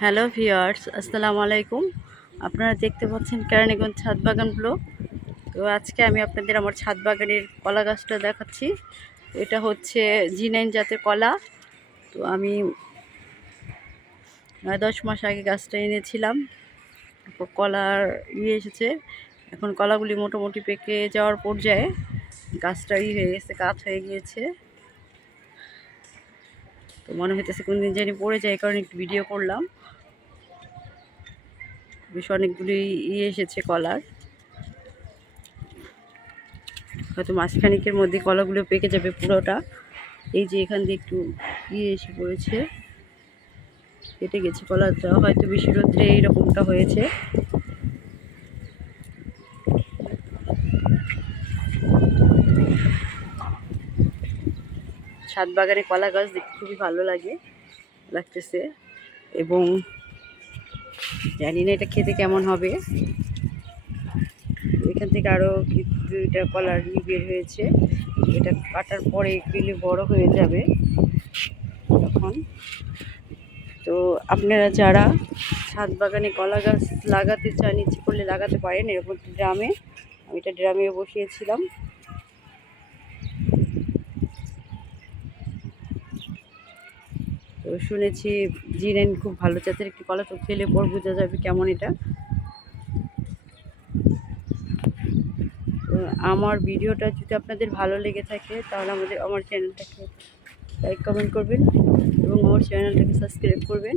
Hello viewers আসসালামু আলাইকুম। আপনারা দেখতে পাচ্ছেন কেরানীগঞ্জ ছাদ বাগান ব্লগ তো আজকে আমি আপনাদের আমার ছাদ বাগানের কলা গাছটা দেখাচ্ছি। এটা হচ্ছে জি নাইন জাতের কলা। তো আমি নয় দশ মাস আগে গাছটা এনেছিলাম। কলার ইয়ে এসেছে। এখন কলাগুলি মোটামুটি পেকে যাওয়ার পর্যায়ে গাছটা ই হয়ে গেছে, কাঠ হয়ে গিয়েছে। তো মনে হইতেছে কোন দিন জানি পড়ে যায় কারণে একটু ভিডিও করলাম। বেশ অনেকগুলি ইয়ে এসেছে কলার। হয়তো মাসখানিকের মধ্যে কলাগুলো পেকে যাবে পুরোটা। এই যে এখান দিয়ে একটু ইয়ে এসে পড়েছে। কেটে গেছে কলাটা। হয়তো বেশি রোদ্রে এইরকমটা হয়েছে। ছাদ বাগানে কলা গাছ দেখতে খুবই ভালো লাগে, লাগতেছে। এবং জানি না এটা খেতে কেমন হবে। এখান থেকে আরও দুইটা কলার বের হয়েছে। এটা কাটার পরে পেলে বড় হয়ে যাবে তখন। তো আপনারা যারা ছাদ বাগানে কলা গাছ লাগাতে চান, ইচ্ছে করলে লাগাতে পারেন, এরকম ড্রামে। আমি এটা ড্রামে বসিয়েছিলাম। শুনেছি জিরেন খুব ভালো জাতের একটি কলা, তো খেলে পর বোঝা যাবে কেমন এটা। আমার ভিডিওটা যদি আপনাদের ভালো লেগে থাকে, তাহলে আমাদের, আমার চ্যানেলটাকে লাইক কমেন্ট করবেন এবং আমার চ্যানেলটাকে সাবস্ক্রাইব করবেন।